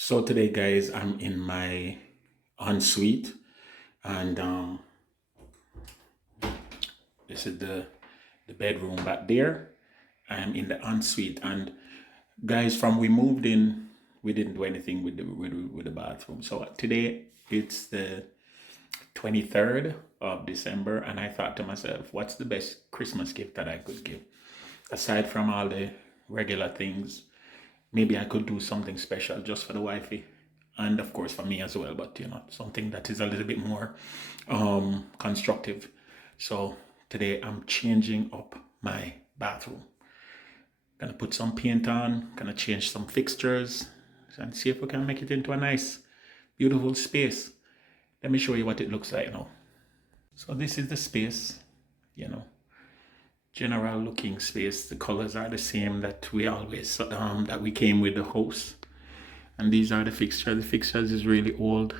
So today, guys, I'm in my ensuite, and this is the bedroom back there. I'm in the ensuite, and guys, from we moved in, we didn't do anything with the bathroom. So today it's the 23rd of December, and I thought to myself, what's the best Christmas gift that I could give aside from all the regular things? Maybe I could do something special just for the wifey, and of course for me as well, but something that is a little bit more constructive. So today I'm changing up my bathroom. Gonna put some paint on, gonna change some fixtures, and see if we can make it into a nice, beautiful space. Let me show you what it looks like now. So this is the space, general looking space. The colors are the same that we always that we came with the house, and these are the fixtures. The fixtures is really old,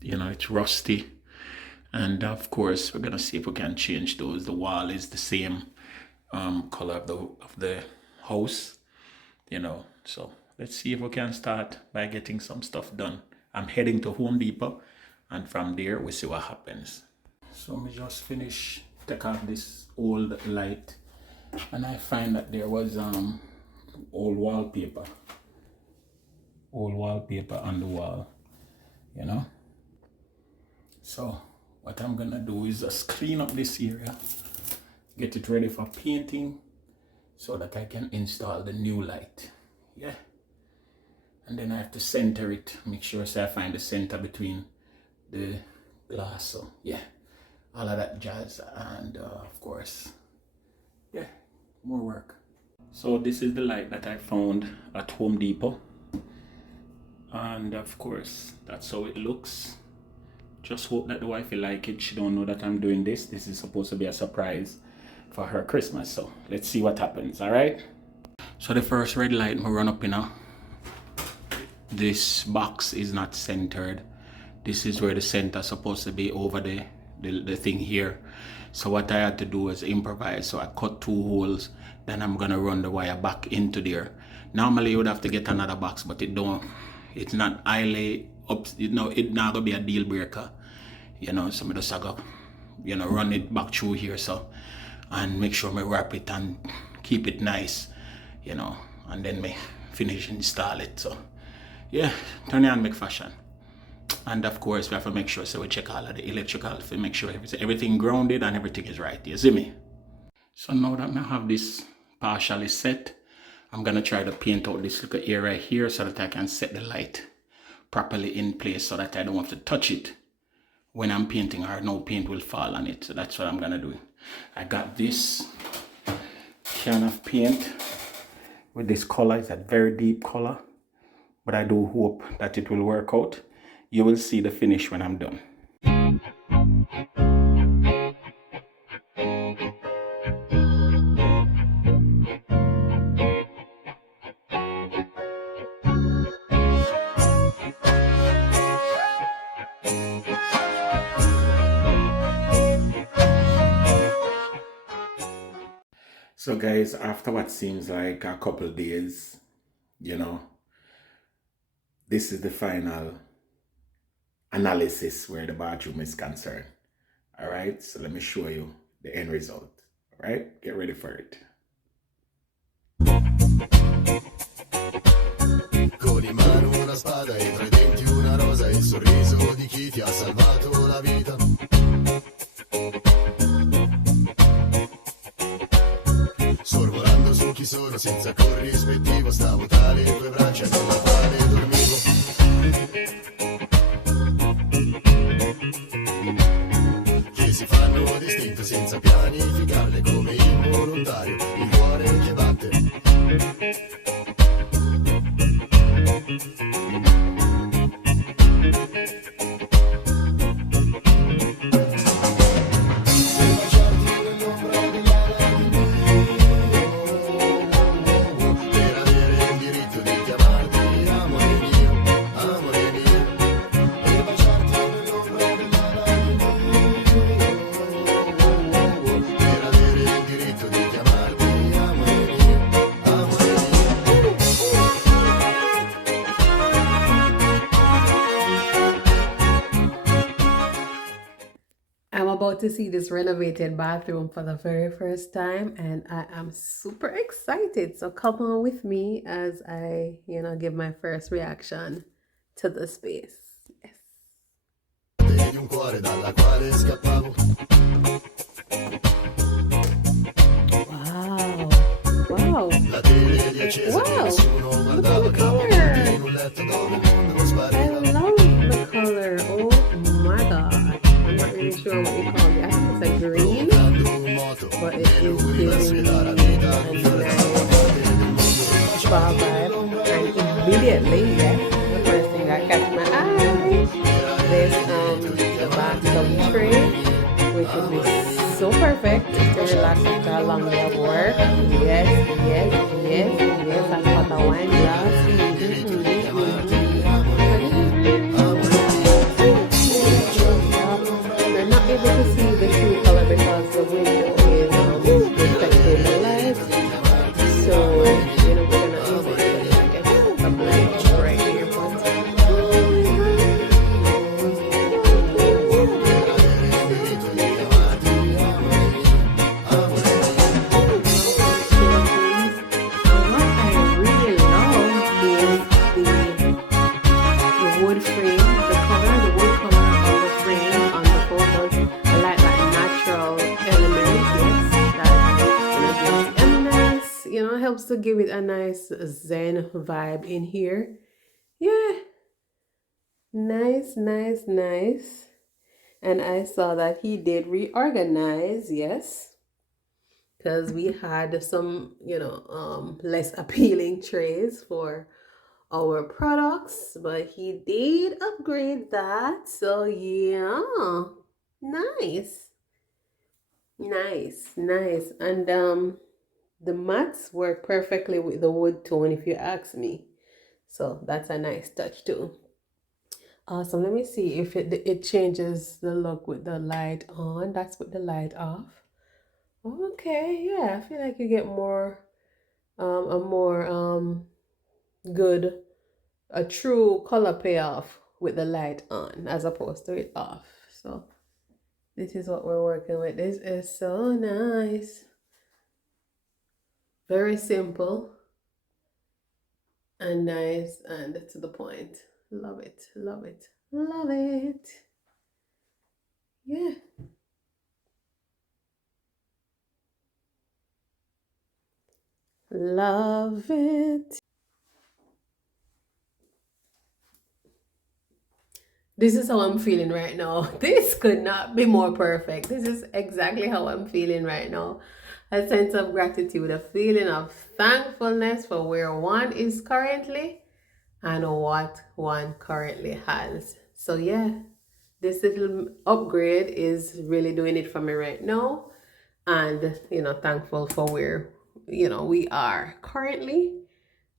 it's rusty, and of course we're gonna see if we can change those. The wall is the same color of the house, so let's see if we can start by getting some stuff done. I'm heading to Home Depot, and from there we see what happens. So we just finished take off this old light, and I find that there was old wallpaper on the wall, so what I'm gonna do is just clean up this area, get it ready for painting so that I can install the new light. And then I have to center it, make sure I find the center between the glass. So all of that jazz, and of course more work. So this is the light that I found at Home Depot, and of course that's how it looks. Just hope that the wife will like it. She don't know that I'm doing this. This is supposed to be a surprise for her Christmas, so let's see what happens. All right, so the first red light will run up this box is not centered. This is where the center is supposed to be, over the thing here. So what I had to do was improvise. So I cut 2 holes, then I'm gonna run the wire back into there. Normally you would have to get another box, but it's not highly up, it's not gonna be a deal breaker, so I just go run it back through here, so, and make sure I wrap it and keep it nice, and then me finish install it. So turn it on, make fashion. And of course we have to make sure, so we check all of the electrical to make sure everything grounded and everything is right. You see me? So now that I have this partially set, I'm gonna try to paint out this little area here so that I can set the light properly in place, so that I don't have to touch it when I'm painting, or no paint will fall on it. So that's what I'm gonna do. I got this can of paint with this color. It's a very deep color, but I do hope that it will work out. You will see the finish when I'm done. So guys, after what seems like a couple days, this is the final analysis where the bathroom is concerned. All right, so let me show you the end result. All right, get ready for it. Con in mano una spada e tra i denti una rosa, il sorriso di chi ti ha salvato la vita. Sorvolando su chi sono senza corrispettivo, stavo tra le tue braccia con la quale dormivo. Che si fanno distinto senza pianificarle, come involontario il cuore che batte. Per avere il diritto di chiamarti amore. about to see this renovated bathroom for the very first time, and I am super excited. So come on with me as I, give my first reaction to the space. Yes. Wow. Wow. Wow. Look at the color. I love the color. Oh my god. I'm not really sure what you call it. I think it's a green, but it is giving me a nice spa vibe. And immediately, the first thing that catch my eye is the bathtub tray, which would be so perfect to relax after a long day of work. Yes, yes, yes, yes. I've got a wine glass. They're not able to see the true color because the window is reflecting the light. So, we're gonna get a blind right here. Helps to give it a nice zen vibe in here. Yeah, nice, nice, nice. And I saw that he did reorganize, yes, because we had some less appealing trays for our products, but he did upgrade that. So yeah, nice, nice, nice. And the mats work perfectly with the wood tone, if you ask me. So that's a nice touch too. Awesome. Let me see if it changes the look with the light on. That's with the light off. Okay, yeah, I feel like you get more, a more good, a true color payoff with the light on as opposed to it off. So this is what we're working with. This is so nice. Very simple and nice and to the point. Love it, love it, love it. Yeah. Love it. This is how I'm feeling right now. This could not be more perfect. This is exactly how I'm feeling right now. A sense of gratitude, a feeling of thankfulness for where one is currently and what one currently has. So yeah, this little upgrade is really doing it for me right now. And, thankful for where, we are currently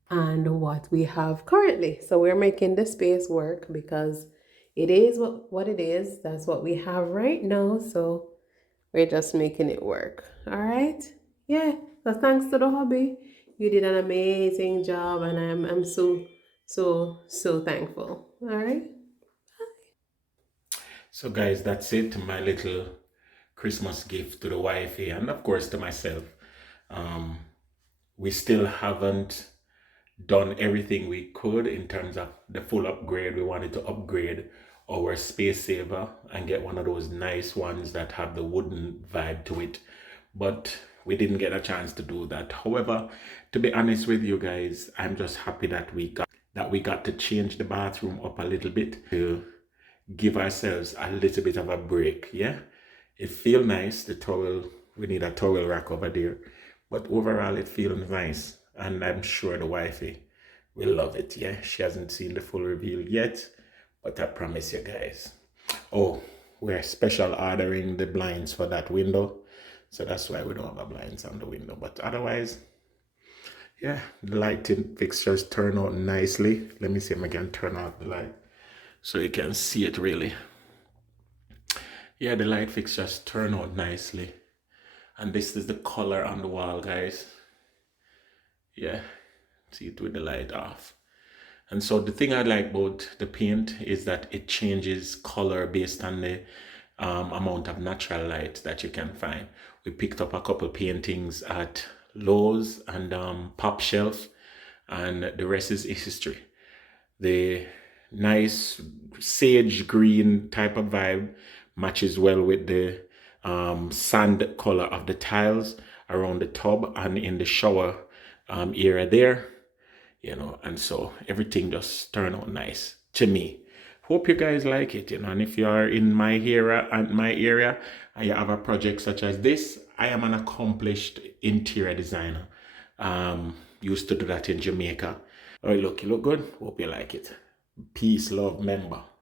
and what we have currently. So we're making the space work because it is what it is. That's what we have right now. So we're just making it work. All right. Yeah. So thanks to the hubby. You did an amazing job and I'm so thankful. All right. So guys, that's it. My little Christmas gift to the wifey and of course to myself. We still haven't done everything we could in terms of the full upgrade. We wanted to upgrade our space saver and get one of those nice ones that have the wooden vibe to it, but we didn't get a chance to do that. However, to be honest with you guys, I'm just happy that we got to change the bathroom up a little bit to give ourselves a little bit of a break. Yeah, it feels nice. The towel, we need a towel rack over there, but overall it feels nice, and I'm sure the wifey will love it. Yeah, she hasn't seen the full reveal yet, but I promise you guys. Oh, we're special ordering the blinds for that window, so that's why we don't have blinds on the window. But otherwise, yeah, the lighting fixtures turn out nicely. Let me see if I can turn off the light so you can see it really. Yeah, the light fixtures turn out nicely, and this is the color on the wall, guys. Yeah, see it with the light off. And so the thing I like about the paint is that it changes color based on amount of natural light that you can find. We picked up a couple paintings at Lowe's and Pop Shelf, and the rest is history. The nice sage green type of vibe matches well with the sand color of the tiles around the tub and in the shower area there, you know, and so everything just turned out nice to me. Hope you guys like it, you know, and if you are in my area and you have a project such as this, I am an accomplished interior designer. Used to do that in Jamaica. All right, look, you look good. Hope you like it. Peace, love, member.